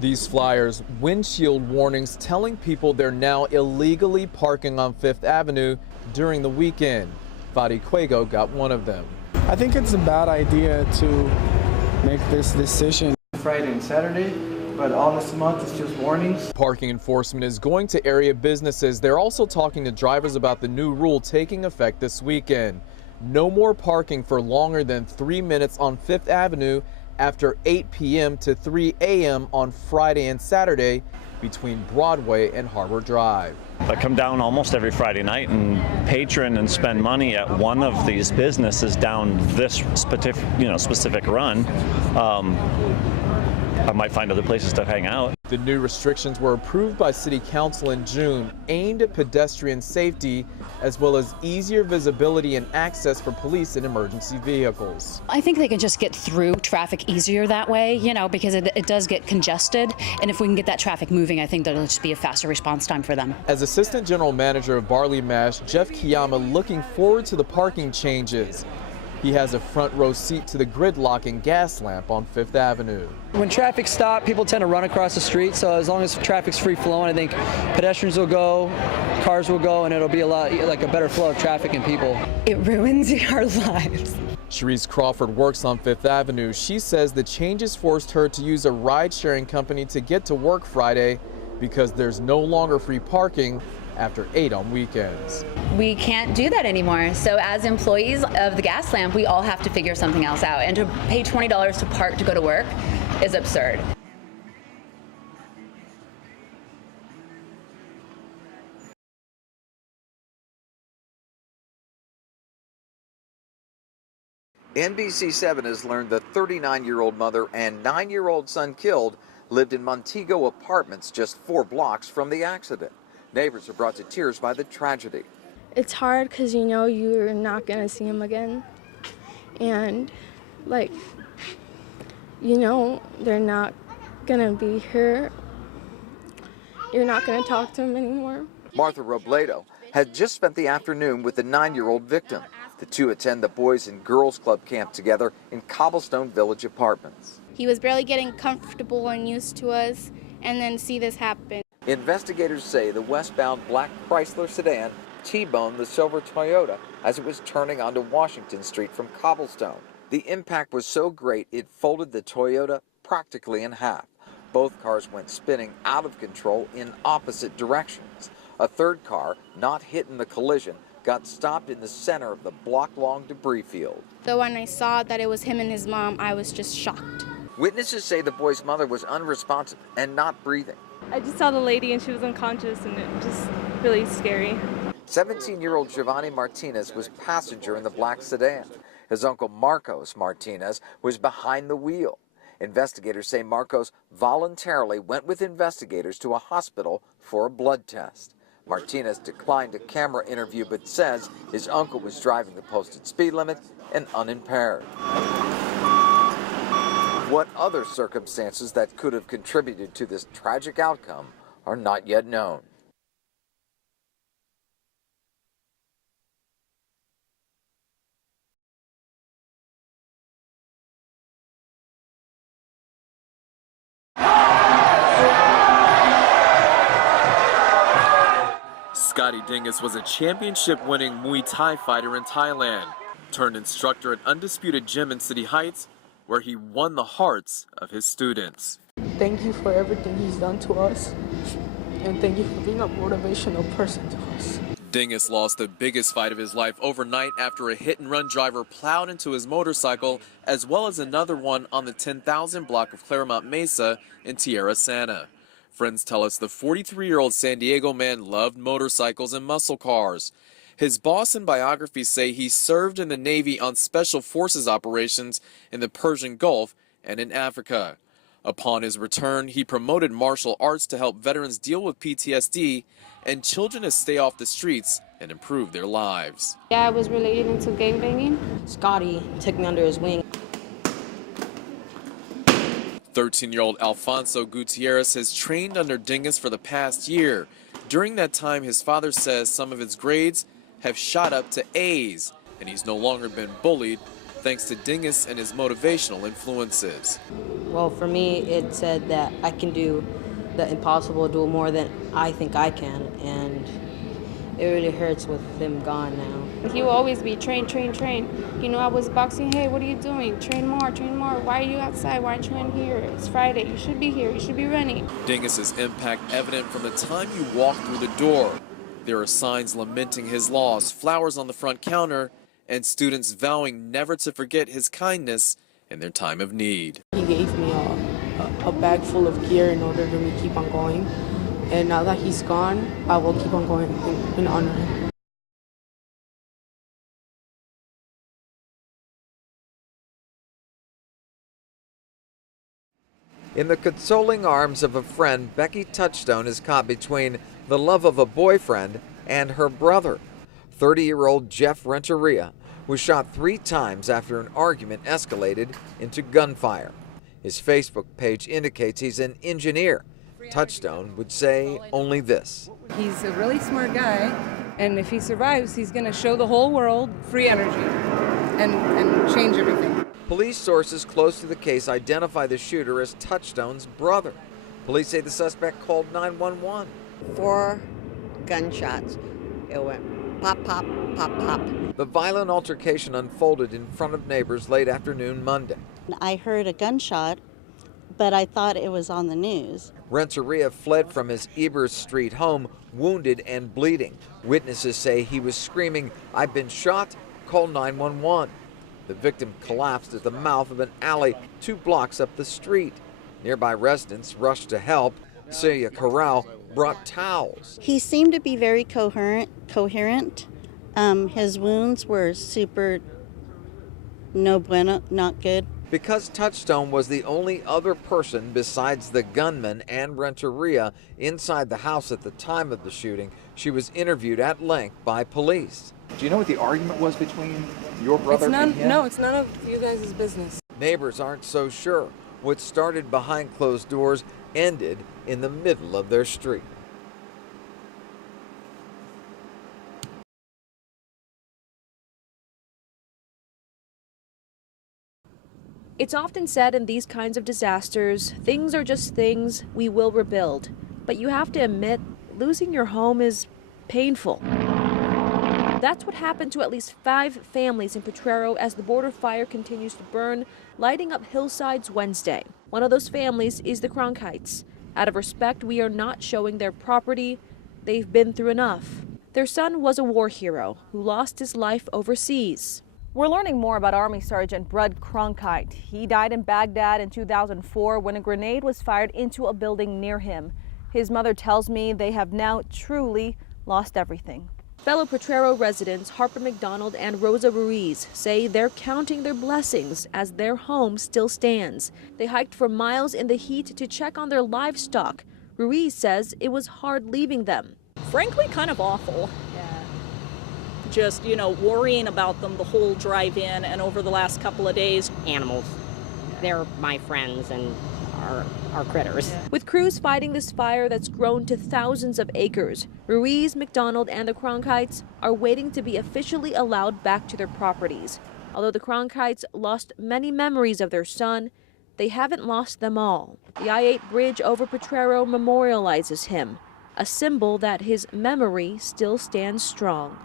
These flyers, windshield warnings telling people they're now illegally parking on Fifth Avenue during the weekend. Fadi Cuego got one of them. I think it's a bad idea to make this decision Friday and Saturday, but all this month it's just warnings. Parking enforcement is going to area businesses. They're also talking to drivers about the new rule taking effect this weekend. No more parking for longer than 3 minutes on Fifth Avenue after 8 p.m. to 3 a.m. on Friday and Saturday between Broadway and Harbor Drive. I come down almost every Friday night and patron and spend money at one of these businesses down this specific run. I might find other places to hang out. The new restrictions were approved by City Council in June, aimed at pedestrian safety as well as easier visibility and access for police and emergency vehicles. I think they can just get through traffic easier that way, because it does get congested. And if we can get that traffic moving, I think that'll just be a faster response time for them. As Assistant General Manager of Barley Mash, Jeff Kiyama looking forward to the parking changes. He has a front row seat to the gridlock and gas lamp on Fifth Avenue. When traffic stops, people tend to run across the street, so as long as traffic's free flowing, I think pedestrians will go, cars will go, and it'll be a lot like a better flow of traffic and people. It ruins our lives. Cherise Crawford works on Fifth Avenue. She says the changes forced her to use a ride-sharing company to get to work Friday because there's no longer free parking after 8 on weekends. We can't do that anymore. So as employees of the gas lamp, we all have to figure something else out. And to pay $20 to park to go to work is absurd. NBC7 has learned the 39-year-old mother and 9-year-old son killed lived in Montego Apartments just 4 blocks from the accident. Neighbors are brought to tears by the tragedy. It's hard because you're not going to see him again. And they're not going to be here. You're not going to talk to him anymore. Martha Robledo had just spent the afternoon with the 9-year-old victim. The two attend the Boys and Girls Club camp together in Cobblestone Village Apartments. He was barely getting comfortable and used to us, and then see this happen. Investigators say the westbound black Chrysler sedan T-boned the silver Toyota as it was turning onto Washington Street from Cobblestone. The impact was so great it folded the Toyota practically in half. Both cars went spinning out of control in opposite directions. A third car, not hit in the collision, got stopped in the center of the block-long debris field. So when I saw that it was him and his mom, I was just shocked. Witnesses say the boy's mother was unresponsive and not breathing. I just saw the lady and she was unconscious, and it was just really scary. 17-year-old Giovanni Martinez was passenger in the black sedan. His uncle Marcos Martinez was behind the wheel. Investigators say Marcos voluntarily went with investigators to a hospital for a blood test. Martinez declined a camera interview but says his uncle was driving the posted speed limit and unimpaired. What other circumstances that could have contributed to this tragic outcome are not yet known. Scotty Dingus was a championship-winning Muay Thai fighter in Thailand, turned instructor at Undisputed Gym in City Heights, where he won the hearts of his students. Thank you for everything he's done to us, and thank you for being a motivational person to us. Dingus lost the biggest fight of his life overnight after a hit-and-run driver plowed into his motorcycle, as well as another one on the 10,000 block of Claremont Mesa in Tierra Santa. Friends tell us the 43-year-old San Diego man loved motorcycles and muscle cars. His boss and biographies say he served in the Navy on Special Forces operations in the Persian Gulf and in Africa. Upon his return, he promoted martial arts to help veterans deal with PTSD and children to stay off the streets and improve their lives. Yeah, I was related into gangbanging. Scotty took me under his wing. 13-year-old Alfonso Gutierrez has trained under Dingus for the past year. During that time, his father says some of his grades have shot up to A's, and he's no longer been bullied thanks to Dingus and his motivational influences. Well, for me, it said that I can do the impossible, do more than I think I can, and it really hurts with him gone now. He will always be train, train, train. You know, I was boxing. Hey, what are you doing? Train more, train more. Why are you outside? Why aren't you in here? It's Friday. You should be here. You should be running. Dingus's impact evident from the time you walk through the door. There are signs lamenting his loss, flowers on the front counter, and students vowing never to forget his kindness in their time of need. He gave me a bag full of gear in order to keep on going. And now that he's gone, I will keep on going in honor of him. In the consoling arms of a friend, Becky Touchstone is caught between the love of a boyfriend and her brother. 30-year-old Jeff Renteria was shot 3 times after an argument escalated into gunfire. His Facebook page indicates he's an engineer. Touchstone would say only this. He's a really smart guy, and if he survives, he's going to show the whole world free energy and change everything. Police sources close to the case identify the shooter as Touchstone's brother. Police say the suspect called 911. 4 gunshots. It went pop, pop, pop, pop. The violent altercation unfolded in front of neighbors late afternoon Monday. I heard a gunshot, but I thought it was on the news. Renteria fled from his Ebers Street home, wounded and bleeding. Witnesses say he was screaming, "I've been shot, call 911." The victim collapsed at the mouth of an alley 2 blocks up the street. Nearby residents rushed to help. Celia Corral brought towels. He seemed to be very coherent. His wounds were super no bueno, not good. Because Touchstone was the only other person besides the gunman and Renteria inside the house at the time of the shooting, she was interviewed at length by police. Do you know what the argument was between your brother and him? No, it's none of you guys' business. Neighbors aren't so sure. What started behind closed doors ended in the middle of their street. It's often said in these kinds of disasters, things are just things, we will rebuild. But you have to admit, losing your home is painful. That's what happened to at least 5 families in Potrero as the border fire continues to burn, lighting up hillsides Wednesday. One of those families is the Cronkites. Out of respect, we are not showing their property. They've been through enough. Their son was a war hero who lost his life overseas. We're learning more about Army Sergeant Bud Cronkite. He died in Baghdad in 2004 when a grenade was fired into a building near him. His mother tells me they have now truly lost everything. Fellow Potrero residents Harper McDonald and Rosa Ruiz say they're counting their blessings as their home still stands. They hiked for miles in the heat to check on their livestock. Ruiz says it was hard leaving them. Frankly, kind of awful. Just, worrying about them the whole drive in and over the last couple of days. Animals, they're my friends and our critters. With crews fighting this fire that's grown to thousands of acres, Ruiz, McDonald, and the Cronkites are waiting to be officially allowed back to their properties. Although the Cronkites lost many memories of their son, they haven't lost them all. The I-8 bridge over Potrero memorializes him, a symbol that his memory still stands strong.